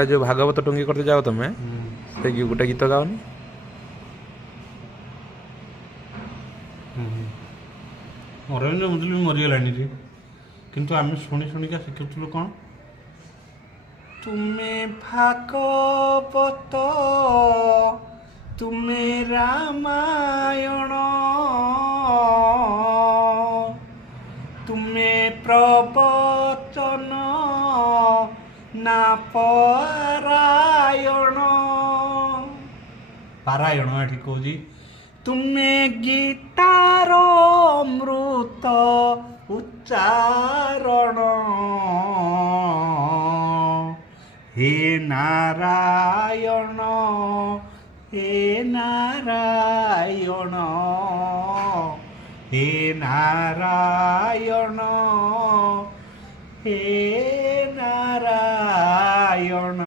जो भागवत टुंगी करते जाओ तुम्हें से गोटे गीत गाओनी। ଅରବିନ୍ଦ ମୁଦୁଲି ବି ମରିଗଲାଣି ରେ, କିନ୍ତୁ ଆମେ ଶୁଣି ଶୁଣିକା ଶିଖୁଥିଲୁ କ'ଣ? ତୁମେ ଭାଗବତ, ତୁମେ ରାମାୟଣ, ତୁମେ ପ୍ରବଚନ ନା ପାରାୟଣ। ପାରାୟଣ ଏଠି କହୁଛି ତୁମେ ଗୀତାର ଅମୃତ ଉଚ୍ଚାରଣ। ହେ ନାରାୟଣ, ହେ ନାରାୟଣ, ହେ ନାରାୟଣ, ହେ ନାରାୟଣ।